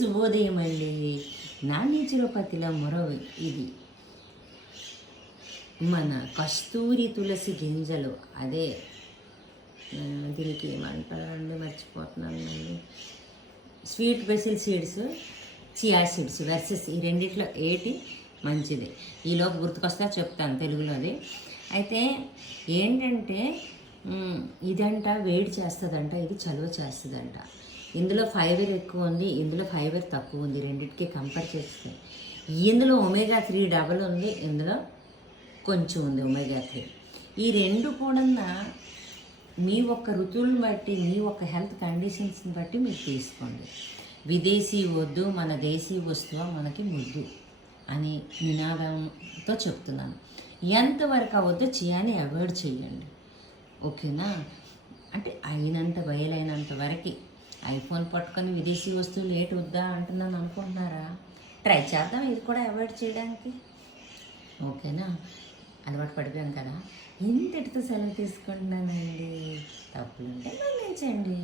శుభోదయం అండి. నా నేచురోపతిలో మరో ఇది మన కస్తూరి తులసి గింజలు, అదే దీనికి ఏమంటారండి మర్చిపోతున్నాను అండి, sweet Basil seeds, chia seeds versus ఈ రెండిట్లో ఏటి మంచిది. ఈలోపు గుర్తుకొస్తా చెప్తాను తెలుగులోది. అయితే ఏంటంటే ఇదంట వేడి చేస్తుందంట, ఇది చలువ చేస్తుందంట. ఇందులో ఫైబర్ ఎక్కువ ఉంది, ఇందులో ఫైబర్ తక్కువ ఉంది. రెండింటికి కంపేర్ చేస్తే ఇందులో ఒమేగా 3 డబల్ ఉంది, ఇందులో కొంచెం ఉంది ఒమేగా 3. ఈ రెండు కూడా మీ ఒక్క ఋతువులను బట్టి, మీ ఒక్క హెల్త్ కండిషన్స్ని బట్టి మీరు తీసుకోండి. విదేశీ వద్దు, మన దేశీ వస్తువు మనకి ముద్దు అని నినాదంతో చెప్తున్నాను. ఎంతవరకు అవద్దో చియాని అవాయిడ్ చేయండి, ఓకేనా? అంటే అయినంత వీలైనంత వరకు. ఐఫోన్ పట్టుకొని విదేశీ వస్తువులు ఏటి వద్దా అంటున్నాను అనుకుంటున్నారా? ట్రై చేద్దాం ఇది కూడా అవాయిడ్ చేయడానికి, ఓకేనా? అలవాటు పడిపోయాం కదా. ఇంతటితో సెలవు తీసుకుంటున్నానండి. తప్పులుంటే మన్నించండి.